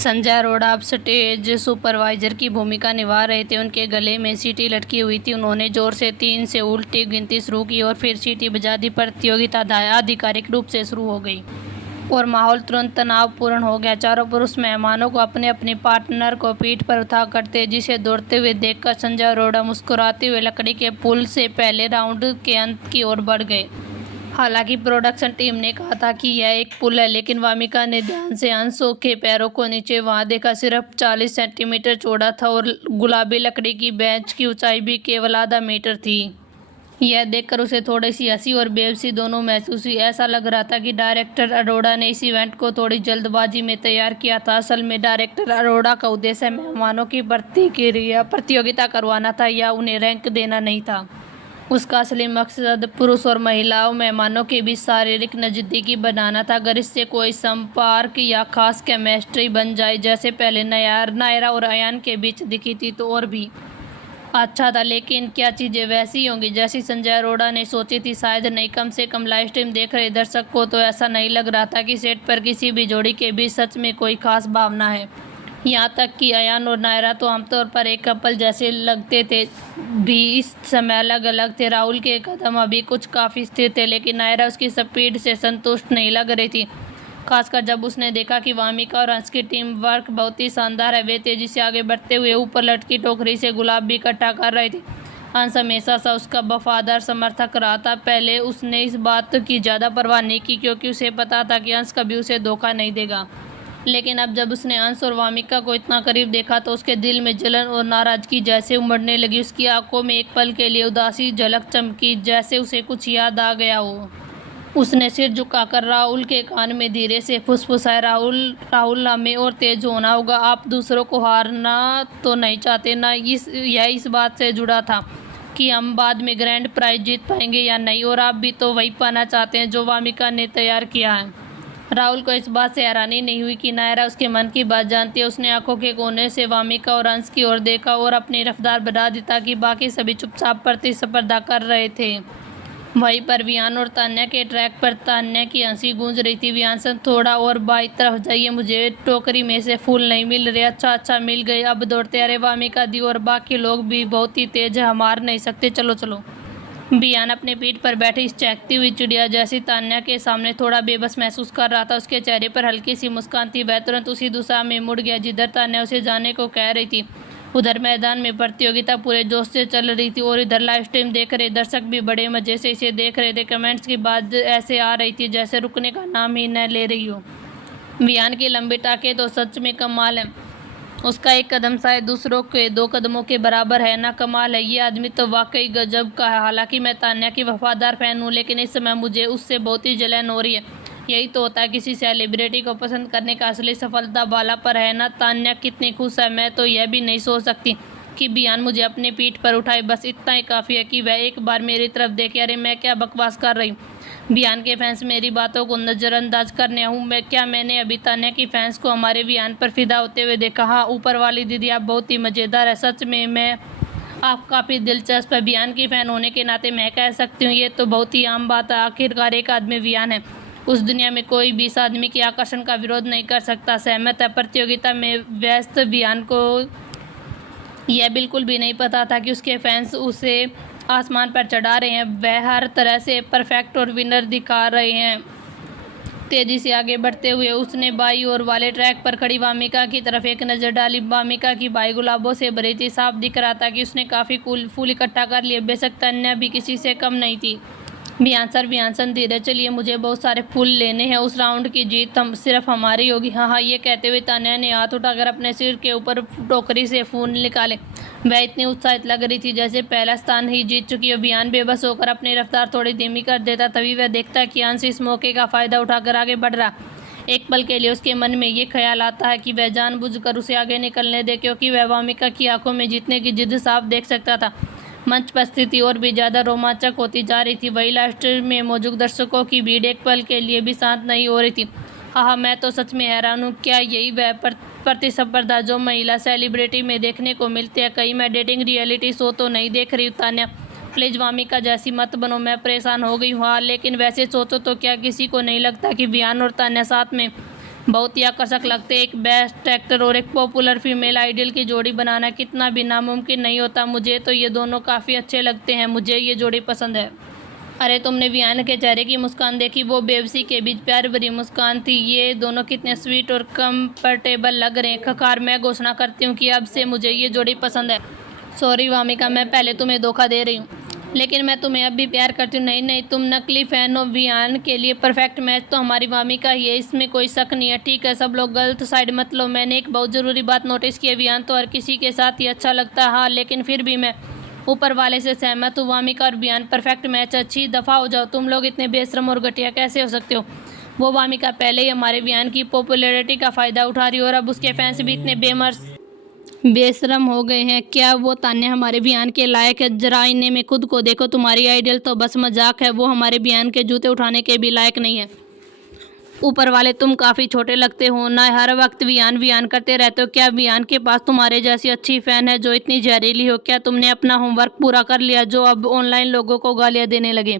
संजय अरोड़ा अब stage supervisor की भूमिका निभा रहे थे। उनके गले में सीटी लटकी हुई थी। उन्होंने जोर से 3 से उल्टी गिनती शुरू की और फिर सीटी बजा दी। प्रतियोगिता आधिकारिक रूप से शुरू हो गई और माहौल तुरंत तनावपूर्ण हो गया। चारों पुरुष मेहमानों को अपने अपने पार्टनर को पीठ पर उठाकर तेजी से दौड़ते हुए देखकर संजय अरोड़ा मुस्कुराते हुए लकड़ी के पुल से पहले राउंड के अंत की ओर बढ़ गए। हालांकि प्रोडक्शन टीम ने कहा था कि यह एक पुल है, लेकिन वामिका ने ध्यान से अंशों के पैरों को नीचे वहां देखा। सिर्फ 40 सेंटीमीटर चौड़ा था और गुलाबी लकड़ी की बेंच की ऊंचाई भी केवल आधा मीटर थी। यह देखकर उसे थोड़ी सी हंसी और बेबसी दोनों महसूस हुई। ऐसा लग रहा था कि डायरेक्टर अरोड़ा ने इस इवेंट को थोड़ी जल्दबाजी में तैयार किया था। असल में डायरेक्टर अरोड़ा का उद्देश्य मेहमानों की प्रतियोगिता करवाना था या उन्हें रैंक देना नहीं था। उसका असली मकसद पुरुष और महिलाओं मेहमानों के बीच शारीरिक नज़दीकी बनाना था। अगर इससे कोई संपर्क या खास केमिस्ट्री बन जाए, जैसे पहले नायरा और अयान के बीच दिखी थी, तो और भी अच्छा था। लेकिन क्या चीज़ें वैसी होंगी जैसी संजय अरोड़ा ने सोची थी? शायद नहीं। कम से कम लाइव स्ट्रीम देख रहे दर्शक को तो ऐसा नहीं लग रहा था कि सेट पर किसी भी जोड़ी के बीच सच में कोई खास भावना है। यहाँ तक कि अयान और नायरा तो आमतौर पर एक कपल जैसे लगते थे भी इस समय अलग अलग थे। राहुल के कदम अभी कुछ काफ़ी स्थिर थे, लेकिन नायरा उसकी स्पीड से संतुष्ट नहीं लग रही थी, खासकर जब उसने देखा कि वामिका और अंश की टीम वर्क बहुत ही शानदार है। वे तेजी से आगे बढ़ते हुए ऊपर लटकी टोकरी से गुलाब भी इकट्ठा कर रहे थे। अंश हमेशा सा उसका वफादार समर्थक रहा था। पहले उसने इस बात की ज़्यादा परवाह नहीं की, क्योंकि उसे पता था कि अंश कभी उसे धोखा नहीं देगा। लेकिन अब जब उसने अंश और वामिका को इतना करीब देखा तो उसके दिल में जलन और नाराजगी जैसे उमड़ने लगी। उसकी आंखों में एक पल के लिए उदासी झलक चमकी, जैसे उसे कुछ याद आ गया हो। उसने सिर झुकाकर राहुल के कान में धीरे से फुसफुसाया, राहुल हमें और तेज होना होगा। आप दूसरों को हारना तो नहीं चाहते ना? यह इस बात से जुड़ा था कि हम बाद में ग्रैंड प्राइज जीत पाएंगे या नहीं, और आप भी तो वही पाना चाहते हैं जो वामिका ने तैयार किया है। राहुल को इस बात से हैरानी नहीं हुई कि नायरा उसके मन की बात जानती है। उसने आंखों के कोने से वामिका और अंश की ओर देखा और अपनी रफ्तार बढ़ा दी ताकि बाकी सभी चुपचाप प्रतिस्पर्धा कर रहे थे। वहीं पर वियान और तान्या के ट्रैक पर तान्या की हंसी गूंज रही थी। वियान से थोड़ा और बाई तरफ जाइए, मुझे टोकरी में से फूल नहीं मिल रहे। अच्छा मिल गए, अब दौड़ते अरे वामिका दी और बाकी लोग भी बहुत ही तेज है, हम हार नहीं सकते, चलो चलो। बियान अपने पीठ पर बैठी चहकती हुई चिड़िया जैसी तान्या के सामने थोड़ा बेबस महसूस कर रहा था। उसके चेहरे पर हल्की सी मुस्कान थी। वह तुरंत उसी दिशा में मुड़ गया जिधर तान्या उसे जाने को कह रही थी। उधर मैदान में प्रतियोगिता पूरे जोश से चल रही थी और इधर लाइव स्ट्रीम देख रहे दर्शक भी बड़े मजे से इसे देख रहे थे। कमेंट्स की बात ऐसे आ रही थी जैसे रुकने का नाम ही न ले रही हो। बियान की लंबी टाँगें तो सच में कमाल है। उसका एक कदम शायद दूसरों के 2 कदमों के बराबर है ना? कमाल है, ये आदमी तो वाकई गजब का है। हालांकि मैं तान्या की वफादार फैन हूँ, लेकिन इस समय मुझे उससे बहुत ही जलन हो रही है। यही तो होता है किसी सेलिब्रिटी को पसंद करने का असली सफलता बाला पर है ना? तान्या कितनी खुश है। मैं तो यह भी नहीं सोच सकती कि बियान मुझे अपनी पीठ पर उठाए। बस इतना ही काफ़ी है कि वह एक बार मेरी तरफ देखे। अरे मैं क्या बकवास कर रही हूँ? बियान के फैंस मेरी बातों को नज़रअंदाज करने हूँ मैंने अभी तान्या की फैंस को हमारे बियान पर फिदा होते हुए देखा? हाँ, ऊपर वाली दीदी आप बहुत ही मज़ेदार है, सच में मैं आप काफ़ी दिलचस्प है। बियान की फ़ैन होने के नाते मैं कह सकती हूँ ये तो बहुत ही आम बात है। आखिरकार एक आदमी बियान है, उस दुनिया में कोई भी इस आदमी के आकर्षण का विरोध नहीं कर सकता। सहमत है। प्रतियोगिता में व्यस्त बियान को यह बिल्कुल भी नहीं पता था कि उसके फैंस उसे आसमान पर चढ़ा रहे हैं। वह हर तरह से परफेक्ट और विनर दिखा रहे हैं। तेजी से आगे बढ़ते हुए उसने बाई ओर वाले ट्रैक पर खड़ी वामिका की तरफ एक नज़र डाली। वामिका की बाई गुलाबों से भरी थी। साफ दिख रहा था कि उसने काफ़ी फूल इकट्ठा कर लिए। बेशक तान्या भी किसी से कम नहीं थी। बियांसन धीरे चलिए, मुझे बहुत सारे फूल लेने हैं। उस राउंड की जीत सिर्फ हमारी होगी। हाँ, ये कहते हुए तान्या ने हाथ उठाकर अपने सिर के ऊपर टोकरी से फूल निकाले। वह इतनी उत्साहित लग रही थी जैसे पहला स्थान ही जीत चुकी हो। बियान बेबस होकर अपनी रफ्तार थोड़ी धीमी कर देता। तभी वह देखता कि अंश इस मौके का फ़ायदा उठाकर आगे बढ़ रहा। एक पल के लिए उसके मन में ये ख्याल आता है कि वह जानबूझकर उसे आगे निकलने दे, क्योंकि वह वामिका की आंखों में जीतने की जिद साफ देख सकता था। मंच पर स्थिति और भी ज़्यादा रोमांचक होती जा रही थी। वही लास्ट में मौजूद दर्शकों की भीड़ एक पल के लिए भी शांत नहीं हो रही थी। हाँ, मैं तो सच में हैरान हूँ। क्या यही वह प्रतिस्पर्धा जो महिला सेलिब्रिटी में देखने को मिलती है? कहीं मैं डेटिंग रियलिटी शो तो नहीं देख रही हूँ? तान्या प्लीज़ वामिका जैसी मत बनो, मैं परेशान हो गई हूँ। हाँ, लेकिन वैसे सोचो तो क्या किसी को नहीं लगता कि बियान और तान्या साथ में बहुत ही आकर्षक लगते। एक बेस्ट एक्टर और एक पॉपुलर फीमेल आइडल की जोड़ी बनाना कितना भी नामुमकिन नहीं होता। मुझे तो ये दोनों काफ़ी अच्छे लगते हैं, मुझे ये जोड़ी पसंद है। अरे तुमने वियान के चेहरे की मुस्कान देखी, वो बेबसी के बीच प्यार भरी मुस्कान थी। ये दोनों कितने स्वीट और कंफर्टेबल लग रहे हैं। खकार, मैं घोषणा करती हूँ कि अब से मुझे ये जोड़ी पसंद है। सॉरी वामिका, मैं पहले तुम्हें धोखा दे रही हूँ, लेकिन मैं तुम्हें अब भी प्यार करती हूँ। नहीं नहीं, तुम नकली फ़ैन हो। वियान के लिए परफेक्ट मैच तो हमारी वामिका ही है, इसमें कोई शक नहीं है। ठीक है, सब लोग गलत साइड मत लो। मैंने एक बहुत ज़रूरी बात नोटिस की है, वियान तो हर किसी के साथ ही अच्छा लगता है। हाँ, लेकिन फिर भी मैं ऊपर वाले से सहमत हूँ। वामिका और वियान परफेक्ट मैच। अच्छी दफ़ा हो जाओ, तुम लोग इतने बेशरम और घटिया कैसे हो सकते हो। वो वामिका पहले ही हमारे वियान की पॉपुलैरिटी का फ़ायदा उठा रही है और अब उसके फैंस भी इतने बेशरम हो गए हैं। क्या वो तान्या हमारे बयान के लायक है? जरा आईने में खुद को देखो, तुम्हारी आइडल तो बस मजाक है, वो हमारे बयान के जूते उठाने के भी लायक नहीं है। ऊपर वाले, तुम काफ़ी छोटे लगते हो ना, हर वक्त बयान बयान करते रहते हो। क्या बयान के पास तुम्हारे जैसी अच्छी फ़ैन है जो इतनी जहरीली हो? क्या तुमने अपना होमवर्क पूरा कर लिया जो अब ऑनलाइन लोगों को गालियाँ देने लगे?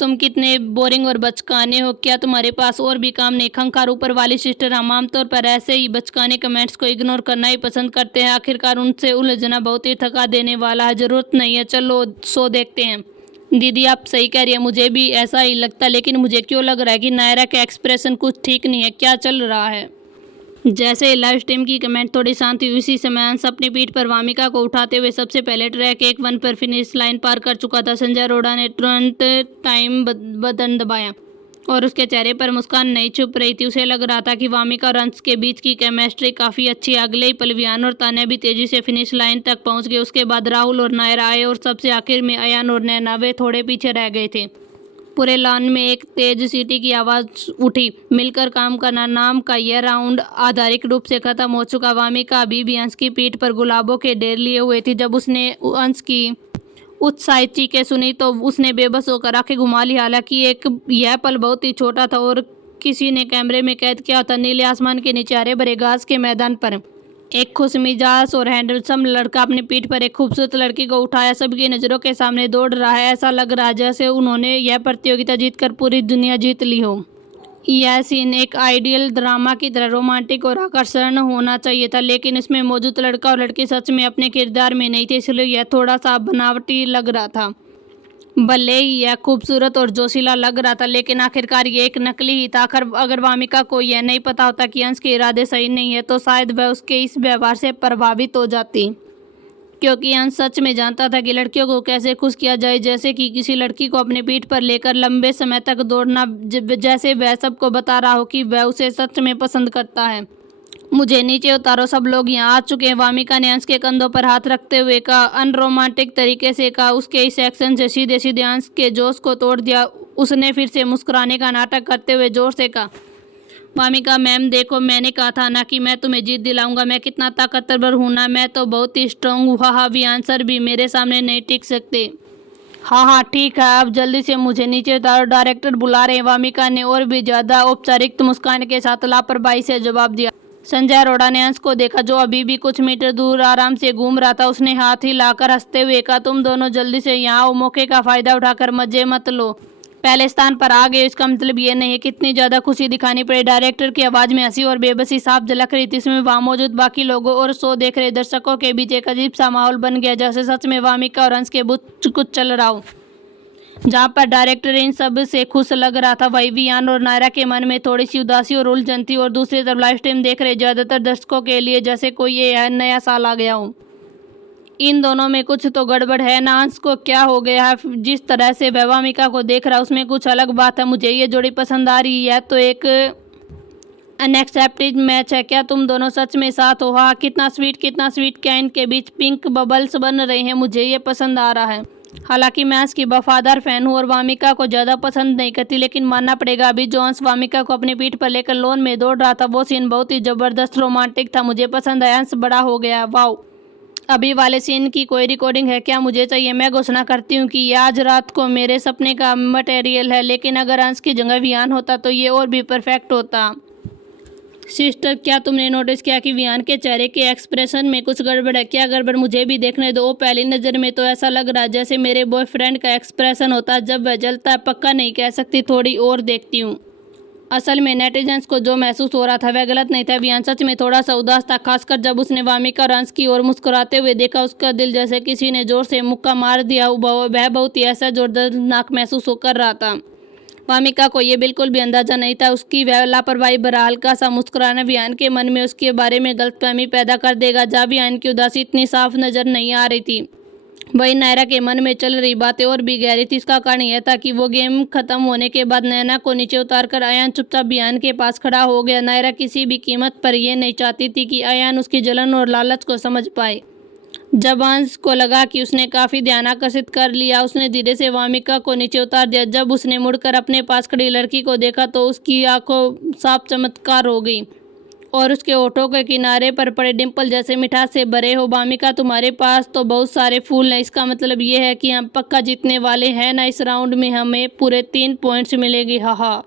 तुम कितने बोरिंग और बचकाने हो। क्या तुम्हारे पास और भी काम नहीं? खंखार, ऊपर वाली सिस्टर, हम आमतौर पर ऐसे ही बचकाने कमेंट्स को इग्नोर करना ही पसंद करते हैं। आखिरकार उनसे उलझना बहुत ही थका देने वाला है। ज़रूरत नहीं है, चलो शो देखते हैं। दीदी आप सही कह रही है, मुझे भी ऐसा ही लगता, लेकिन मुझे क्यों लग रहा है कि नायरा का एक्सप्रेशन कुछ ठीक नहीं है। क्या चल रहा है? जैसे ही लाइव स्ट्रीम की कमेंट थोड़ी शांत हुई, उसी समय अंश अपनी पीठ पर वामिका को उठाते हुए सबसे पहले ट्रैक 1-1 पर फिनिश लाइन पार कर चुका था। संजय अरोड़ा ने तुरंत टाइम बटन दबाया और उसके चेहरे पर मुस्कान नहीं छुप रही थी। उसे लग रहा था कि वामिका और अंश के बीच की केमिस्ट्री काफ़ी अच्छी। अगले ही पल वियान और तान्या भी तेजी से फिनिश लाइन तक पहुंच गए। उसके बाद राहुल और नायरा आए और सबसे आखिर में अयान और नैना, वे थोड़े पीछे रह गए थे। पूरे लॉन में एक तेज सीटी की आवाज़ उठी। मिलकर काम करना नाम का यह राउंड आधारिक रूप से खत्म हो चुका। वामिका अभी भी अंश की पीठ पर गुलाबों के ढेर लिए हुए थी। जब उसने अंश की उत्साहित चीखें सुनी तो उसने बेबस होकर आंखें घुमा ली। हालांकि यह पल बहुत ही छोटा था और किसी ने कैमरे में कैद किया था। नीले आसमान के नीचे हरे भरे घास के मैदान पर एक खुशमिजाज और हैंडसम लड़का अपनी पीठ पर एक खूबसूरत लड़की को उठाया सबकी नज़रों के सामने दौड़ रहा है। ऐसा लग रहा है जैसे उन्होंने यह प्रतियोगिता जीतकर पूरी दुनिया जीत ली हो। यह सीन एक आइडियल ड्रामा की तरह रोमांटिक और आकर्षण होना चाहिए था, लेकिन इसमें मौजूद लड़का और लड़की सच में अपने किरदार में नहीं थे, इसलिए यह थोड़ा सा बनावटी लग रहा था। भले ही यह खूबसूरत और जोशीला लग रहा था, लेकिन आखिरकार ये एक नकली ही था। अगर वामिका को यह नहीं पता होता कि अंश के इरादे सही नहीं है तो शायद वह उसके इस व्यवहार से प्रभावित हो जाती, क्योंकि अंश सच में जानता था कि लड़कियों को कैसे खुश किया जाए। जैसे कि किसी लड़की को अपने पीठ पर लेकर लंबे समय तक दौड़ना, जैसे वह सबको बता रहा हो कि वह उसे सच में पसंद करता है। मुझे नीचे उतारो, सब लोग यहाँ आ चुके हैं, वामिका ने अंश के कंधों पर हाथ रखते हुए कहा। अनरोमांटिक तरीके से कहा। उसके इस एक्शन से सीधे सीधे अंश के जोश को तोड़ दिया। उसने फिर से मुस्कुराने का नाटक करते हुए जोर से कहा, वामिका मैम देखो, मैंने कहा था ना कि मैं तुम्हें जीत दिलाऊंगा। मैं कितना ताकतवर हूँ ना, मैं तो बहुत ही स्ट्रांग हूँ। हाँ, भी आंसर भी मेरे सामने नहीं टिक सकते। हाँ हाँ ठीक है, अब जल्दी से मुझे नीचे उतारो, डायरेक्टर बुला रहे हैं, वामिका ने और भी ज़्यादा औपचारिक मुस्कान के साथ लापरवाही से जवाब दिया। संजय अरोड़ा ने अंश को देखा जो अभी भी कुछ मीटर दूर आराम से घूम रहा था। उसने हाथ हिलाकर हंसते हुए कहा, तुम दोनों जल्दी से यहाँ आओ, मौके का फ़ायदा उठाकर मजे मत लो। पहले स्थान पर आ गए, इसका मतलब ये नहीं है कितनी ज़्यादा खुशी दिखानी पड़ी। डायरेक्टर की आवाज़ में हंसी और बेबसी साफ झलक रही थी। इसमें वहाँ मौजूद बाकी लोगों और शो देख रहे दर्शकों के बीच एक अजीब सा माहौल बन गया, जैसे सच में वामिका और अंश के बीच कुछ चल रहा हो। जहाँ पर डायरेक्टर इन सब से खुश लग रहा था, वही वियान और नायरा के मन में थोड़ी सी उदासी और उलझन थी। और दूसरी तरफ लाइव स्ट्रीम देख रहे ज़्यादातर दर्शकों के लिए जैसे कोई ये नया साल आ गया हो। इन दोनों में कुछ तो गड़बड़ है ना, अंश को क्या हो गया है? जिस तरह से वह वामिका को देख रहा है उसमें कुछ अलग बात है। मुझे ये जोड़ी पसंद आ रही है, तो एक अनएक्सेप्टेड मैच है। क्या तुम दोनों सच में साथ हो? हाँ, कितना स्वीट। क्या इनके बीच पिंक बबल्स बन रहे हैं? मुझे ये पसंद आ रहा है। हालांकि मैं अंश की वफादार फैन हूँ और वामिका को ज़्यादा पसंद नहीं करती, लेकिन मानना पड़ेगा अभी जो अंश वामिका को अपनी पीठ पर लेकर लॉन में दौड़ रहा था वो सीन बहुत ही ज़बरदस्त रोमांटिक था। मुझे पसंद है, अंश बड़ा हो गया। वाह, अभी वाले सीन की कोई रिकॉर्डिंग है क्या? मुझे चाहिए। मैं घोषणा करती हूँ कि ये आज रात को मेरे सपने का मटेरियल है, लेकिन अगर अंश की जगह वियान होता तो ये और भी परफेक्ट होता। सिस्टर, क्या तुमने नोटिस किया कि वियान के चेहरे के एक्सप्रेशन में कुछ गड़बड़ है? क्या गड़बड़? मुझे भी देखने दो। पहली नज़र में तो ऐसा लग रहा है जैसे मेरे बॉयफ्रेंड का एक्सप्रेशन होता जब वह जलता है। पक्का नहीं कह सकती, थोड़ी और देखती हूँ। असल में नेटिजन्स को जो महसूस हो रहा था वह गलत नहीं था। वियान सच में थोड़ा सा उदास था, खासकर जब उसने वामिका और अंश की ओर मुस्कुराते हुए देखा। उसका दिल जैसे किसी ने जोर से मुक्का मार दिया। वह बहुत ही ऐसा दर्दनाक महसूस कर रहा था। वामिका को ये बिल्कुल भी अंदाजा नहीं था। उसकी वह लापरवाही भरा हल्का सा मुस्कुराना वियान के मन में उसके बारे में गलतफहमी पैदा कर देगा। जहाँ वियान की उदासी इतनी साफ नजर नहीं आ रही थी, वही नायरा के मन में चल रही बातें और भी गहरी थी। इसका कारण यह था कि वो गेम खत्म होने के बाद नैना को नीचे उतारकर अयान चुपचाप वियान के पास खड़ा हो गया। नायरा किसी भी कीमत पर यह नहीं चाहती थी कि अयान उसकी जलन और लालच को समझ पाए। जब अंश को लगा कि उसने काफी ध्यान आकर्षित कर लिया, उसने धीरे से वामिका को नीचे उतार दिया। जब उसने मुड़कर अपने पास खड़ी लड़की को देखा तो उसकी आंखों साफ चमत्कार हो गई और उसके होठों के किनारे पर पड़े डिंपल जैसे मिठास से भरे हो। वामिका, तुम्हारे पास तो बहुत सारे फूल हैं, इसका मतलब ये है कि हम पक्का जीतने वाले हैं ना? इस राउंड में हमें पूरे 3 पॉइंट्स मिलेंगे, हा।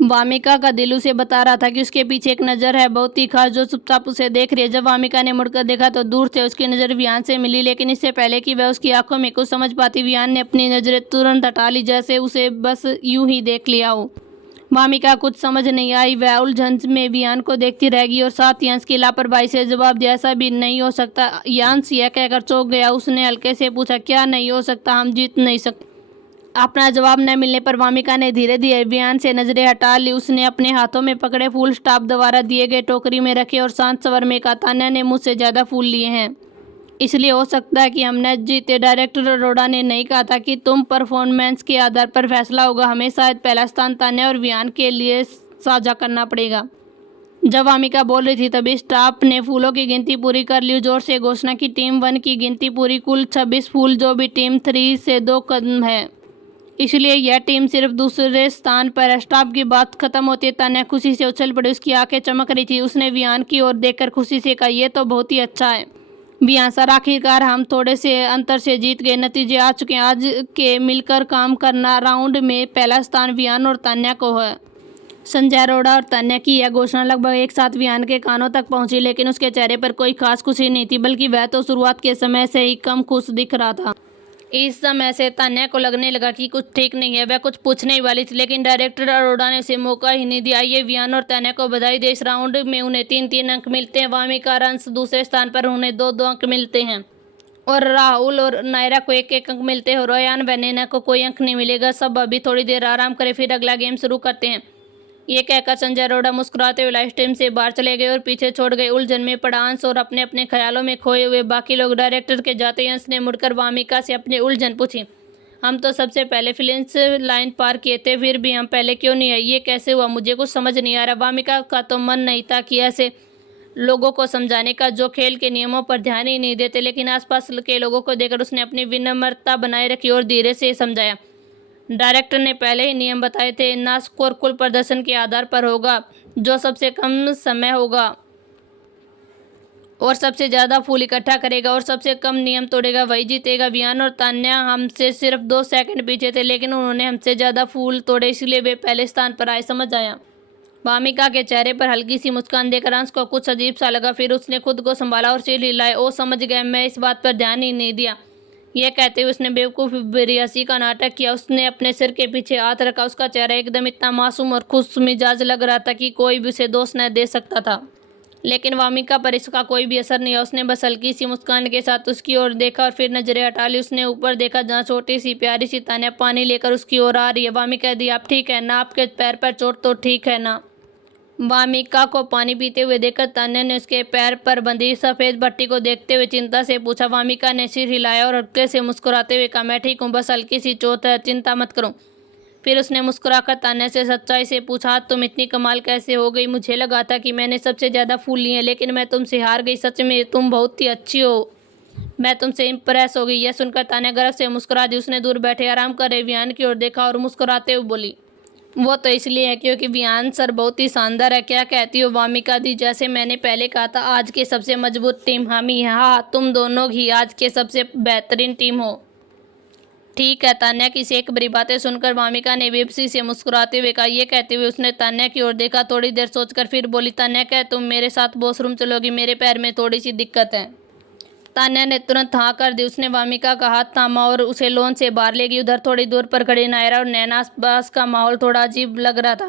वामिका का दिल उसे बता रहा था कि उसके पीछे एक नज़र है बहुत ही खास जो चुपचाप उसे देख रही है। जब वामिका ने मुड़कर देखा तो दूर से उसकी नज़र वियान से मिली, लेकिन इससे पहले कि वह उसकी आंखों में कुछ समझ पाती, वियान ने अपनी नज़रें तुरंत हटा ली, जैसे उसे बस यूं ही देख लिया हो। वामिका कुछ समझ नहीं आई। वह उलझन में वियान को देखती रह गई और साथ ही अंश की लापरवाही से जवाब दिया, ऐसा भी नहीं हो सकता। अंश यह कहकर चौंक गया। उसने हल्के से पूछा, क्या नहीं हो सकता? हम जीत नहीं सकते? अपना जवाब न मिलने पर वामिका ने धीरे धीरे वियान से नजरें हटा ली। उसने अपने हाथों में पकड़े फूल स्टॉप दोबारा दिए गए टोकरी में रखे और शांत स्वर में कहा, तान्या ने मुझसे ज़्यादा फूल लिए हैं, इसलिए हो सकता है कि हम न जीते। डायरेक्टर अरोड़ा ने नहीं कहा था कि तुम परफॉर्मेंस के आधार पर फैसला होगा? हमें शायद पहला स्थान तान्या और वियान के लिए साझा करना पड़ेगा। जब वामिका बोल रही थी तभी स्टाफ ने फूलों की गिनती पूरी कर ली। जोर से घोषणा की, टीम 1 की गिनती पूरी, कुल 26 फूल, जो भी टीम 3 से 2 कदम है, इसलिए यह टीम सिर्फ दूसरे स्थान पर है। स्टाफ की बात खत्म होती है तान्या खुशी से उछल पड़ी। उसकी आंखें चमक रही थी। उसने वियान की ओर देखकर खुशी से कहा, यह तो बहुत ही अच्छा है वियान सर, आखिरकार हम थोड़े से अंतर से जीत गए। नतीजे आ चुके हैं। आज के मिलकर काम करना राउंड में पहला स्थान वियान और तान्या को है। संजय अरोड़ा और तान्या की यह घोषणा लगभग एक साथ वियान के कानों तक पहुंची, लेकिन उसके चेहरे पर कोई खास खुशी नहीं थी, बल्कि वह तो शुरुआत के समय से ही कम खुश दिख रहा था। इस समय से तान्या को लगने लगा कि कुछ ठीक नहीं है। वह कुछ पूछने ही वाली थी, लेकिन डायरेक्टर अरोड़ा ने उसे मौका ही नहीं दिया। ये वियान और तान्या को बधाई दे, इस राउंड में उन्हें 3-3 अंक मिलते हैं। वामिका और अंश दूसरे स्थान पर, उन्हें 2-2 अंक मिलते हैं और राहुल और नायरा को 1-1 अंक मिलते हैं और अयान व नैना को कोई अंक नहीं मिलेगा। सब अभी थोड़ी देर आराम करें, फिर अगला गेम शुरू करते हैं। ये कहकर संजय अरोड़ा मुस्कुराते हुए लाइव स्ट्रीम से बाहर चले गए और पीछे छोड़ गए उलझन में पड़ा अंश और अपने अपने ख्यालों में खोए हुए बाकी लोग। डायरेक्टर के जाते ही अंश ने मुड़कर वामिका से अपनी उलझन पूछी, हम तो सबसे पहले फिनिश लाइन पार किए थे, फिर भी हम पहले क्यों नहीं आए? ये कैसे हुआ? मुझे कुछ समझ नहीं आ रहा। वामिका का तो मन नहीं था कि ऐसे लोगों को समझाने का जो खेल के नियमों पर ध्यान ही नहीं देते, लेकिन आसपास के लोगों को देखकर उसने अपनी विनम्रता बनाए रखी और धीरे से समझाया, डायरेक्टर ने पहले ही नियम बताए थे, ना स्कोर कुल प्रदर्शन के आधार पर होगा। जो सबसे कम समय होगा और सबसे ज़्यादा फूल इकट्ठा करेगा और सबसे कम नियम तोड़ेगा वही जीतेगा। वियान और तान्या हमसे सिर्फ 2 सेकंड पीछे थे, लेकिन उन्होंने हमसे ज़्यादा फूल तोड़े, इसलिए वे पहले स्थान पर आए। समझ आया? वामिका के चेहरे पर हल्की सी मुस्कान देखकर अंश को कुछ अजीब सा लगा। फिर उसने खुद को संभाला और सिर हिलाए, ओ समझ गए, मैं इस बात पर ध्यान ही नहीं दिया। यह कहते हुए उसने बेवकूफ़ बेरियासी का नाटक किया। उसने अपने सिर के पीछे हाथ रखा। उसका चेहरा एकदम इतना मासूम और खुश मिजाज लग रहा था कि कोई भी उसे दोष न दे सकता था, लेकिन वामिका पर इसका कोई भी असर नहीं हुआ। उसने बस हल्की सी मुस्कान के साथ उसकी ओर देखा और फिर नजरें हटा ली। उसने ऊपर देखा जहाँ छोटी सी प्यारी सी तान्या पानी लेकर उसकी ओर आ रही है। वामिका दी, आप ठीक है ना? आपके पैर पर चोट तो ठीक है ना? वामिका को पानी पीते हुए देखकर तान्या ने उसके पैर पर बंधी सफ़ेद पट्टी को देखते हुए चिंता से पूछा। वामिका ने सिर हिलाया और हल्के से मुस्कुराते हुए कहा, मैं ठीक हूँ, बस हल्की सी चोट है, चिंता मत करो। फिर उसने मुस्कुराकर तान्या से सच्चाई से पूछा, तुम इतनी कमाल कैसे हो गई? मुझे लगा था कि मैंने सबसे ज़्यादा फूल लिए, लेकिन मैं तुमसे हार गई। सच में तुम बहुत ही अच्छी हो, मैं तुमसे इम्प्रेस हो गई। यह सुनकर तान्या गर्व से मुस्कुरा दी। उसने दूर बैठे आराम कर रहे वियान की ओर देखा और मुस्कुराते हुए बोली, वो तो इसलिए है क्योंकि वियान सर बहुत ही शानदार है। क्या कहती हो? वामिका दी, जैसे मैंने पहले कहा था, आज के सबसे मजबूत टीम हम ही हैं। हाँ, तुम दोनों ही आज के सबसे बेहतरीन टीम हो। ठीक है। तान्या की शेख भरी बातें सुनकर वामिका ने बेबसी से मुस्कुराते हुए कहा। ये कहते हुए उसने तान्या की ओर देखा। थोड़ी देर सोचकर फिर बोली, तान्या, क्या तुम मेरे साथ वॉशरूम चलोगी? मेरे पैर में थोड़ी सी दिक्कत है। तान्या ने तुरंत हाँ कर दी। उसने वामिका का हाथ थामा और उसे लॉन से बाहर ले गई। उधर थोड़ी दूर पर खड़ी नायरा और नैना। आसपास का माहौल थोड़ा अजीब लग रहा था।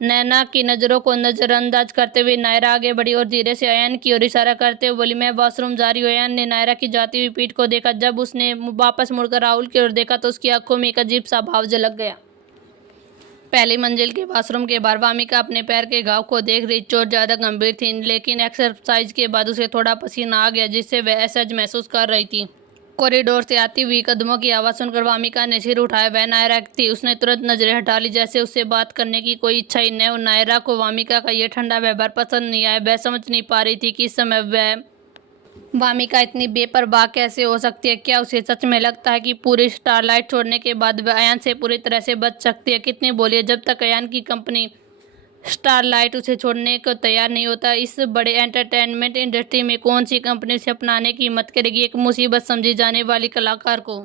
नैना की नज़रों को नज़रअंदाज करते हुए नायरा आगे बढ़ी और धीरे से अयान की ओर इशारा करते हुए बोली, मैं वॉशरूम जा रही हूँ। अयान ने नायरा की जाती हुई पीठ को देखा। जब उसने वापस मुड़कर राहुल की ओर देखा तो उसकी आंखों में एक अजीब सा भाव झलक गया। पहली मंजिल के वॉशरूम के बाहर वामिका अपने पैर के घाव को देख रही। चोट ज़्यादा गंभीर थी, लेकिन एक्सरसाइज के बाद उसे थोड़ा पसीना आ गया, जिससे वह असहज महसूस कर रही थी। कॉरिडोर से आती हुई कदमों की आवाज़ सुनकर वामिका ने सिर उठाया। वह नायरा थी। उसने तुरंत नजरें हटा ली, जैसे उससे बात करने की कोई इच्छा ही न हो। नायरा को वामिका का यह ठंडा व्यवहार पसंद नहीं आया। वह समझ नहीं पा रही थी कि इस समय वह वामिका इतनी बेपरवाह कैसे हो सकती है। क्या उसे सच में लगता है कि पूरी स्टारलाइट छोड़ने के बाद वह अयान से पूरी तरह से बच सकती है? कितनी बोलिए, जब तक अयान की कंपनी स्टारलाइट उसे छोड़ने को तैयार नहीं होता, इस बड़े एंटरटेनमेंट इंडस्ट्री में कौन सी कंपनी उसे अपनाने की हिम्मत करेगी, एक मुसीबत समझी जाने वाली कलाकार को।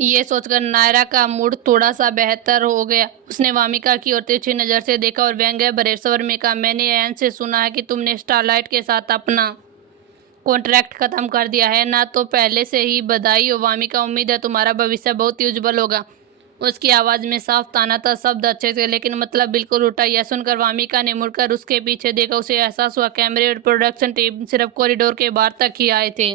ये सोचकर नायरा का मूड थोड़ा सा बेहतर हो गया। उसने वामिका की ओर तिरछी नज़र से देखा और व्यंग्य भरे स्वर में कहा, मैंने अयान से सुना है कि तुमने स्टारलाइट के साथ अपना कॉन्ट्रैक्ट खत्म कर दिया है ना? तो पहले से ही बधाई हो वामिका, उम्मीद है तुम्हारा भविष्य बहुत ही उज्जवल होगा। उसकी आवाज़ में साफ ताना था। शब्द अच्छे थे, लेकिन मतलब बिल्कुल उल्टा। यह सुनकर वामिका ने मुड़कर उसके पीछे देखा। उसे एहसास हुआ कैमरे और प्रोडक्शन टीम सिर्फ कॉरिडोर के बाहर तक ही आए थे।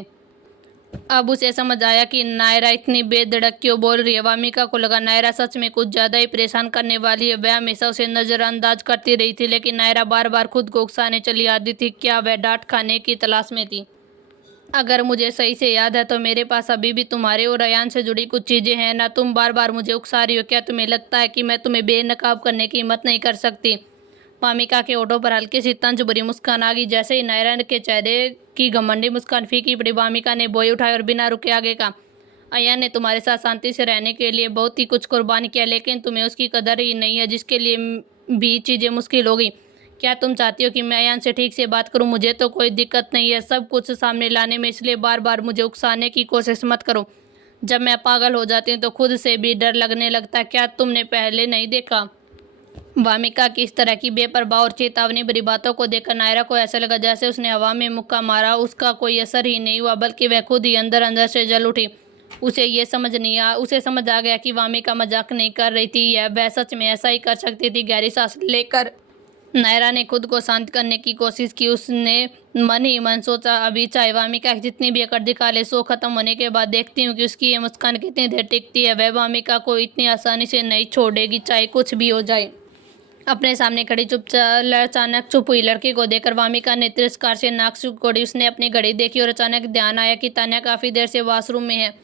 अब उसे समझ आया कि नायरा इतनी बेधड़क क्यों बोल रही है। वामिका को लगा नायरा सच में कुछ ज़्यादा ही परेशान करने वाली है। वह हमेशा उसे नज़रअंदाज करती रही थी, लेकिन नायरा बार बार खुद को उकसाने चली आती थी। क्या वह डांट खाने की तलाश में थी? अगर मुझे सही से याद है तो मेरे पास अभी भी तुम्हारे और अयान से जुड़ी कुछ चीज़ें हैं ना? तुम बार बार मुझे उकसा रही हो। क्या तुम्हें लगता है कि मैं तुम्हें बेनकाब करने की हिम्मत नहीं कर सकती? वामिका के होठों पर हल्की सी तंज भरी मुस्कान आ गई। जैसे ही नायरा के चेहरे की घमंडी मुस्कान फीकी पड़ी, वामिका ने बोई उठाई और बिना रुके आगे कहा, अयान ने तुम्हारे साथ शांति से रहने के लिए बहुत ही कुछ कुर्बान किया, लेकिन तुम्हें उसकी कदर ही नहीं है, जिसके लिए भी चीज़ें मुश्किल हो गई। क्या तुम चाहती हो कि मैं अयान से ठीक से बात करूं? मुझे तो कोई दिक्कत नहीं है सब कुछ सामने लाने में, इसलिए बार बार मुझे उकसाने की कोशिश मत करो। जब मैं पागल हो जाती हूँ तो खुद से भी डर लगने लगता है। क्या तुमने पहले नहीं देखा? वामिका की इस तरह की बेपरवाह और चेतावनी भरी बातों को देखकर नायरा को ऐसा लगा जैसे उसने हवा में मुक्का मारा। उसका कोई असर ही नहीं हुआ, बल्कि वह खुद ही अंदर अंदर से जल उठी। उसे समझ आ गया कि वामिका मजाक नहीं कर रही थी। वह सच में ऐसा ही कर सकती थी। गहरी सांस लेकर नायरा ने खुद को शांत करने की कोशिश की। उसने मन ही मन सोचा, अभी चाहे वामिका जितनी भी अकड़ दिखा ले, शो खत्म होने के बाद देखती हूँ कि उसकी ये मुस्कान कितनी देर टिकती है। वह वामिका को इतनी आसानी से नहीं छोड़ेगी, चाहे कुछ भी हो जाए। अपने सामने खड़ी अचानक चुप हुई लड़की को देखकर वामिका ने तिरस्कार से नाक सिकोड़ी। उसने अपनी घड़ी देखी और अचानक ध्यान आया कि तान्या काफ़ी देर से वॉशरूम में है।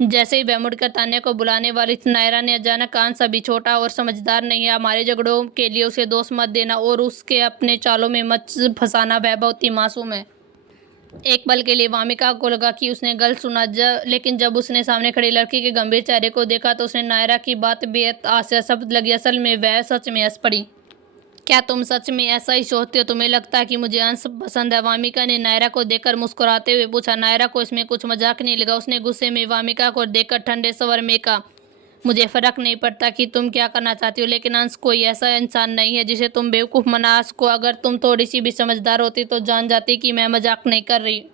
जैसे ही वह मुड़कर तान्या को बुलाने वाली थी, नायरा ने अचानक कान, सभी छोटा और समझदार नहीं है, हमारे झगड़ों के लिए उसे दोष मत देना और उसके अपने चालों में मत फंसाना। वह बहुत ही मासूम है। एक पल के लिए वामिका को लगा कि उसने गलत सुना, लेकिन जब उसने सामने खड़ी लड़की के गंभीर चेहरे को देखा तो उसने नायरा की बात बेहद आश्चर्य लगी। असल में वह सच में हंस पड़ी। क्या तुम सच में ऐसा ही सोचते हो? तुम्हें लगता है कि मुझे अंश पसंद है? वामिका ने नायरा को देखकर मुस्कुराते हुए पूछा। नायरा को इसमें कुछ मजाक नहीं लगा। उसने गुस्से में वामिका को देखकर ठंडे स्वर में कहा, मुझे फ़र्क नहीं पड़ता कि तुम क्या करना चाहती हो, लेकिन अंश कोई ऐसा इंसान नहीं है जिसे तुम बेवकूफ़ बना सको। अगर तुम थोड़ी सी भी समझदार होती तो जान जाती कि मैं मजाक नहीं कर रही।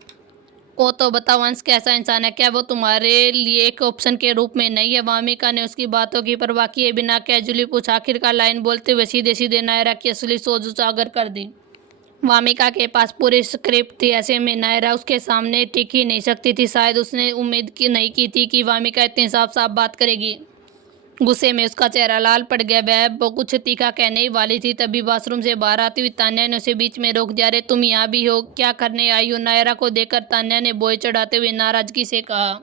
वो तो बताओ, अंश कैसा इंसान है? क्या वो तुम्हारे लिए एक ऑप्शन के रूप में नहीं है? वामिका ने उसकी बातों की परवाह किए बिना कैजुअली पूछा। आखिरकार लाइन बोलते हुए सीधे सीधे नायरा की असली सोच उजागर कर दी। वामिका के पास पूरी स्क्रिप्ट थी, ऐसे में नायरा उसके सामने टिक ही नहीं सकती थी। शायद उसने उम्मीद की नहीं की थी कि वामिका इतनी साफ साफ बात करेगी। गुस्से में उसका चेहरा लाल पड़ गया। वह कुछ तीखा कहने ही वाली थी, तभी वॉशरूम से बाहर आती हुई तान्या ने उसे बीच में रोक दिया। अरे तुम यहाँ भी हो, क्या करने आई हो? नायरा को देखकर तान्या ने बोए चढ़ाते हुए नाराजगी से कहा।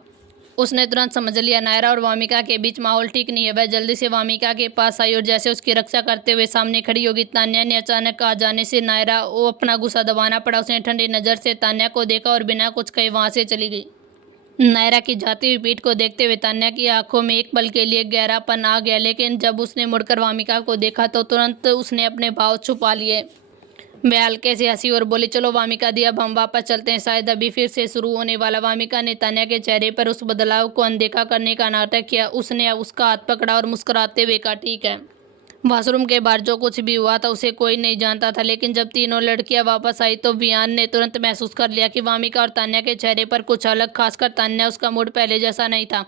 उसने तुरंत समझ लिया नायरा और वामिका के बीच माहौल ठीक नहीं है। वह जल्दी से वामिका के पास आई और जैसे उसकी रक्षा करते हुए सामने खड़ी होगी, तान्या ने अचानक आ जाने से नायरा को अपना गुस्सा दबाना पड़ा। उसने ठंडी नज़र से तान्या को देखा और बिना कुछ कहे वहाँ से चली गई। नायरा की जाती हुई पीठ को देखते हुए तान्या की आंखों में एक पल के लिए गहरापन आ गया, लेकिन जब उसने मुड़कर वामिका को देखा तो तुरंत उसने अपने भाव छुपा लिए। वह हल्के से हंसी और बोली, चलो वामिका दी, अब हम वापस चलते हैं, शायद अभी फिर से शुरू होने वाला। वामिका ने तान्या के चेहरे पर उस बदलाव को अनदेखा करने का नाटक किया। उसने उसका हाथ पकड़ा और मुस्कुराते हुए कहा, ठीक है। वॉशरूम के बाहर जो कुछ भी हुआ था उसे कोई नहीं जानता था, लेकिन जब तीनों लड़कियां वापस आई तो वियान ने तुरंत महसूस कर लिया कि वामिका और तान्या के चेहरे पर कुछ अलग, खासकर तान्या। उसका मूड पहले जैसा नहीं था।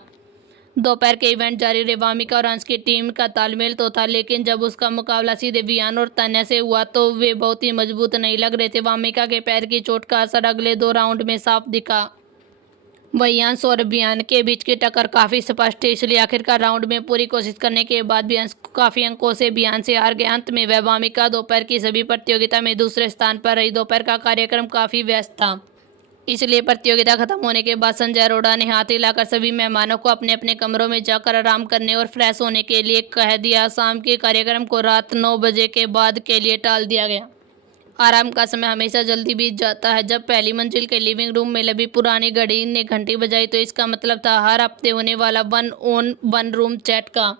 दोपहर के इवेंट जारी रहे। वामिका और अंश की टीम का तालमेल तो था, लेकिन जब उसका मुकाबला सीधे वियान और तान्या से हुआ तो वे बहुत ही मजबूत नहीं लग रहे थे। वामिका के पैर की चोट का असर अगले 2 राउंड में साफ दिखा। वहीं अंश और वियान के बीच की टक्कर काफ़ी स्पष्ट है, इसलिए आखिरकार राउंड में पूरी कोशिश करने के बाद भी अंश काफ़ी अंकों से वियान से हार गया। अंत में वह वामिका दोपहर की सभी प्रतियोगिता में दूसरे स्थान पर रही। दोपहर का कार्यक्रम काफ़ी व्यस्त था, इसलिए प्रतियोगिता खत्म होने के बाद संजय अरोड़ा ने हाथ हिलाकर सभी मेहमानों को अपने अपने कमरों में जाकर आराम करने और फ्रेश होने के लिए कह दिया। शाम के कार्यक्रम को रात 9 बजे के बाद के लिए टाल दिया गया। आराम का समय हमेशा जल्दी बीत जाता है। जब पहली मंजिल के लिविंग रूम में लगी पुरानी घड़ी ने घंटी बजाई तो इसका मतलब था हर हफ्ते होने वाला 1-on-1 रूम चैट का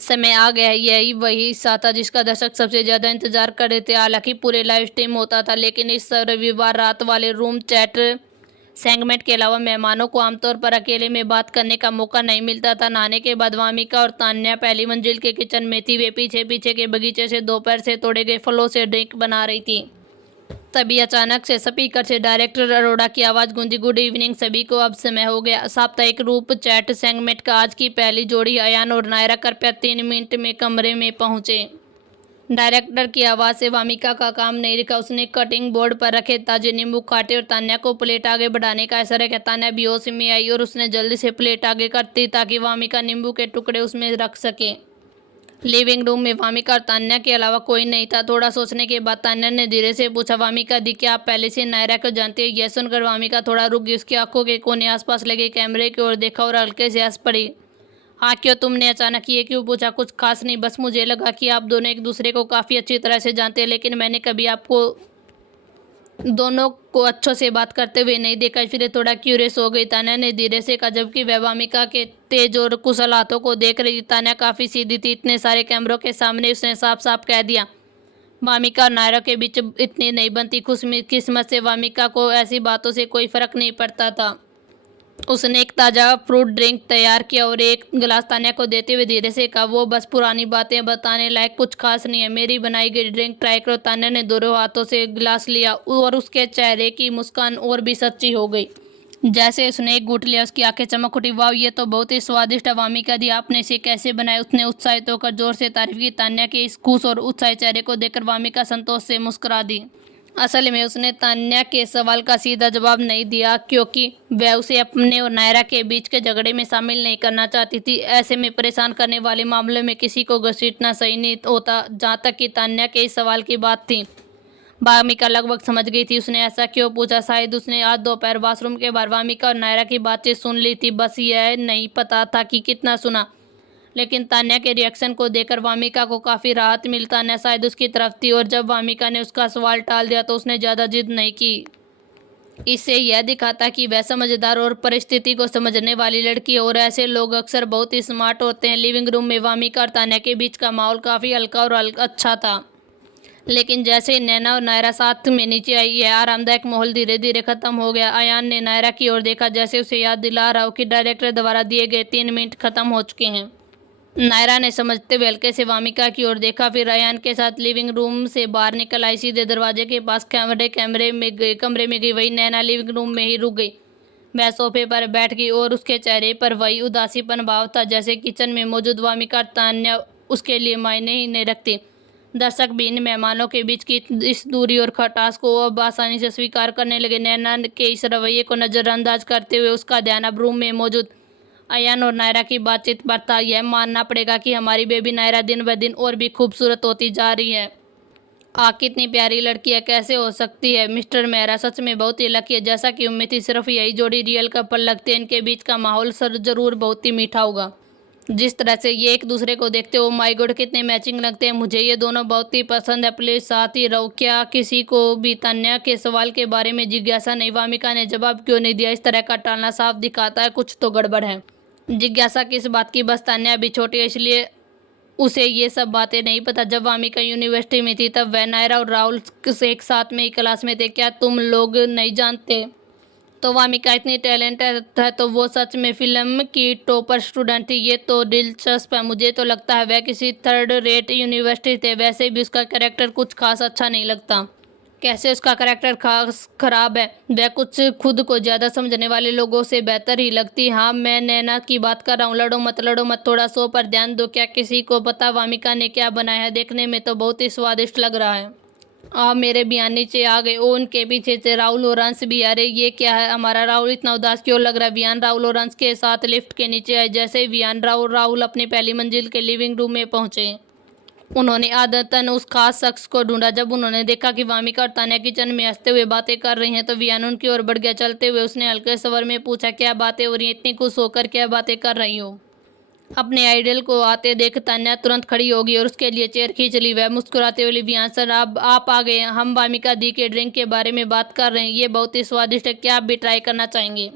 समय आ गया है। यही वही हिस्सा था जिसका दर्शक सबसे ज़्यादा इंतजार कर रहे थे। हालांकि पूरे लाइव स्ट्रीम होता था, लेकिन इस रविवार रात वाले रूम चैट सेगमेंट के अलावा मेहमानों को आमतौर पर अकेले में बात करने का मौका नहीं मिलता था। नहाने के बाद वामिका और तान्या पहली मंजिल के किचन में थी। वे पीछे पीछे के बगीचे से दोपहर से तोड़े गए फलों से ड्रिंक बना रही थी। तभी अचानक से स्पीकर से डायरेक्टर अरोड़ा की आवाज़ गूंजी, गुड इवनिंग सभी को, अब समय हो गया। साप्ताहिक रूप चैट सेगमेंट का आज की पहली जोड़ी अयान और नायरा कृपया 3 मिनट में कमरे में पहुंचे। डायरेक्टर की आवाज़ से वामिका का काम नहीं रुका। उसने कटिंग बोर्ड पर रखे ताजे नींबू काटे और तान्या को प्लेट आगे बढ़ाने का इशारा किया। तान्या बेहोश में आई और उसने जल्दी से प्लेट आगे करती ताकि वामिका नींबू के टुकड़े उसमें रख सके। लिविंग रूम में वामिका और तान्या के अलावा कोई नहीं था। थोड़ा सोचने के बाद तान्या ने धीरे से पूछा, वामिका दी, क्या आप पहले से नायरा को जानते हैं? यह सुनकर वामिका थोड़ा रुक गई। उसकी आंखों के कोने आसपास लगे कैमरे की ओर देखा और हल्के से हंस पड़ी। हाँ क्यों, तुमने अचानक ये क्यों पूछा? कुछ खास नहीं, बस मुझे लगा कि आप दोनों एक दूसरे को काफ़ी अच्छी तरह से जानते हैं, लेकिन मैंने कभी आपको दोनों को अच्छों से बात करते हुए नहीं देखा, इसलिए थोड़ा क्यूरियस हो गई, तान्या ने धीरे से कहा, जबकि वह वामिका के तेज और कुशल हाथों को देख रही थी। तान्या काफ़ी सीधी थी। इतने सारे कैमरों के सामने उसने साफ साफ कह दिया, वामिका और नायरा के बीच इतनी नहीं बनती। खुशकिस्मत से वामिका को ऐसी बातों से कोई फर्क नहीं पड़ता था। उसने एक ताज़ा फ्रूट ड्रिंक तैयार किया और एक गिलास तान्या को देते हुए धीरे से कहा, वो बस पुरानी बातें बताने लायक कुछ खास नहीं है, मेरी बनाई गई ड्रिंक ट्राई करो। तान्या ने दोनों हाथों से गिलास लिया और उसके चेहरे की मुस्कान और भी सच्ची हो गई। जैसे उसने एक घूंट लिया उसकी आंखें चमक उठी। वाह, ये तो बहुत ही स्वादिष्ट है वामिका दी, आपने इसे कैसे बनाया? उसने उत्साहित होकर जोर से तारीफ की। तान्या के इस खुश और उत्साहित चेहरे को देखकर वामिका संतोष से मुस्कुरा दी। असल में उसने तान्या के सवाल का सीधा जवाब नहीं दिया, क्योंकि वह उसे अपने और नायरा के बीच के झगड़े में शामिल नहीं करना चाहती थी। ऐसे में परेशान करने वाले मामले में किसी को घसीटना सही नहीं होता। जहाँ तक कि तान्या के इस सवाल की बात थी, वामिका लगभग समझ गई थी उसने ऐसा क्यों पूछा। शायद उसने आज दोपहर वॉशरूम के बाहर वामिका और नायरा की बातचीत सुन ली थी, बस यह नहीं पता था कि कितना सुना। लेकिन तान्या के रिएक्शन को देखकर वामिका को काफ़ी राहत मिली। तान्या शायद उसकी तरफ थी और जब वामिका ने उसका सवाल टाल दिया तो उसने ज़्यादा जिद नहीं की। इससे यह दिखाता कि वह समझदार और परिस्थिति को समझने वाली लड़की है और ऐसे लोग अक्सर बहुत ही स्मार्ट होते हैं। लिविंग रूम में वामिका और तान्या के बीच का माहौल काफ़ी हल्का और अच्छा था, लेकिन जैसे ही नैना और नायरा साथ में नीचे आई, यह आरामदायक माहौल धीरे धीरे खत्म हो गया। अयान ने नायरा की ओर देखा, जैसे उसे याद दिला रहा हो कि डायरेक्टर द्वारा दिए गए 3 मिनट खत्म हो चुके हैं। नायरा ने समझते हुए हल्के से वामिका की ओर देखा, फिर अयान के साथ लिविंग रूम से बाहर निकल आई। सीधे दरवाजे के पास कमरे में गई। वही नैना लिविंग रूम में ही रुक गई। वह सोफे पर बैठ गई और उसके चेहरे पर वही उदासीपन भाव था, जैसे किचन में मौजूद वामिका तान्या उसके लिए मायने ही नहीं रखती। दर्शक भी इन मेहमानों के बीच की इस दूरी और खटास को अब आसानी से स्वीकार करने लगे। नैना के इस रवैये को नज़रअंदाज करते हुए उसका ध्यान अब रूम में मौजूद अयान और नायरा की बातचीत पर था। यह मानना पड़ेगा कि हमारी बेबी नायरा दिन ब दिन और भी खूबसूरत होती जा रही है। कितनी प्यारी लड़की है, कैसे हो सकती है? मिस्टर मेहरा सच में बहुत ही लकी है, जैसा कि उम्मीद थी। सिर्फ यही जोड़ी रियल कपल लगते हैं। इनके बीच का माहौल जरूर बहुत ही मीठा होगा। जिस तरह से ये एक दूसरे को देखते हो, माय गॉड कितने मैचिंग लगते हैं। मुझे ये दोनों बहुत ही पसंद है, प्लीज साथ ही रहो। क्या किसी को भी तान्या के सवाल के बारे में जिज्ञासा नहीं? वामिका ने जवाब क्यों नहीं दिया? इस तरह का टालना साफ दिखाता है कुछ तो गड़बड़ है। जिज्ञासा किस बात की? बस तान्या अभी छोटी है, इसलिए उसे ये सब बातें नहीं पता। जब वामिका यूनिवर्सिटी में थी तब वह नायरा और राहुल से एक साथ में ही क्लास में थे। क्या तुम लोग नहीं जानते? तो वामिका इतनी टैलेंटेड है तो वो सच में फिल्म की टॉपर स्टूडेंट थी। ये तो दिलचस्प है। मुझे तो लगता है वह किसी 3rd रेट यूनिवर्सिटी थे। वैसे भी उसका कैरेक्टर कुछ खास अच्छा नहीं लगता। कैसे उसका करैक्टर खास खराब है। वह कुछ खुद को ज़्यादा समझने वाले लोगों से बेहतर ही लगती। हाँ, मैं नैना की बात कर रहा हूँ। लड़ो मत, थोड़ा शो पर ध्यान दो। क्या किसी को पता वामिका ने क्या बनाया है? देखने में तो बहुत ही स्वादिष्ट लग रहा है। मेरे बियान नीचे आ गए। उनके पीछे से राहुल और अंश भी। अरे ये क्या है? हमारा राहुल इतना उदास क्यों लग रहा है? बियान राहुल और अंश के साथ लिफ्ट के नीचे आए। जैसे ही बियान राहुल अपनी पहली मंजिल के लिविंग रूम में पहुंचे, उन्होंने आदतन उस खास शख्स को ढूंढा। जब उन्होंने देखा कि वामिका और तान्या किचन में हंसते हुए बातें कर रही हैं तो वियान उनकी ओर बढ़ गया। चलते हुए उसने हल्के स्वर में पूछा, क्या बातें हो रही हैं? इतनी खुश होकर क्या बातें कर रही हो? अपने आइडल को आते देख तान्या तुरंत खड़ी होगी और उसके लिए चेयर खींच ली। वह मुस्कुराते हुए, वियान सर अब आप आ गए। हम वामिका दी के ड्रिंक के बारे में बात कर रहे हैं। ये बहुत ही स्वादिष्ट है। क्या आप भी ट्राई करना चाहेंगे?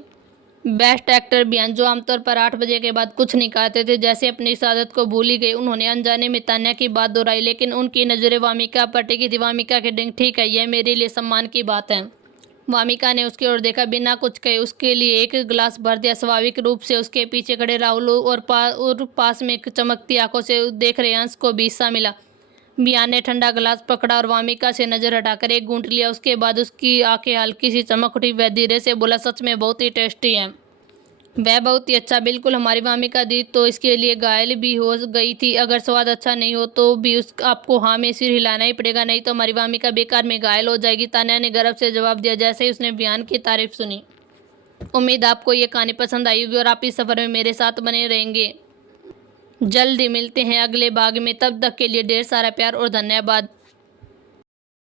बेस्ट एक्टर बियान, जो आमतौर पर 8 बजे के बाद कुछ नहीं खाते थे, जैसे अपनी इस आदत को भूल ही गए। उन्होंने अनजाने में तान्या की बात दोहराई, लेकिन उनकी नज़रें वामिका पर टिकी थी। वामिका के ड्रिंक ठीक है, यह मेरे लिए सम्मान की बात है। वामिका ने उसकी ओर देखा, बिना कुछ कहे उसके लिए एक गिलास भर दिया। स्वाभाविक रूप से उसके पीछे खड़े राहुल और पास में चमकती आंखों से देख रहे अंश को भी हिस्सा मिला। बियान ने ठंडा गिलास पकड़ा और वामिका से नजर हटाकर एक घूंट लिया। उसके बाद उसकी आंखें हल्की सी चमक उठी। वह धीरे से बोला, सच में बहुत ही टेस्टी है। वह बहुत ही अच्छा, बिल्कुल हमारी वामिका दी तो इसके लिए घायल भी हो गई थी। अगर स्वाद अच्छा नहीं हो तो भी उस आपको हाँ में सिर हिलाना ही पड़ेगा, नहीं तो हमारी वामिका बेकार में घायल हो जाएगी। तान्या ने गर्व से जवाब दिया जैसे ही उसने बियान की तारीफ सुनी। उम्मीद आपको ये कहानी पसंद आई होगी और आप इस सफ़र में मेरे साथ बने रहेंगे। जल्द ही मिलते हैं अगले भाग में, तब तक के लिए ढेर सारा प्यार और धन्यवाद।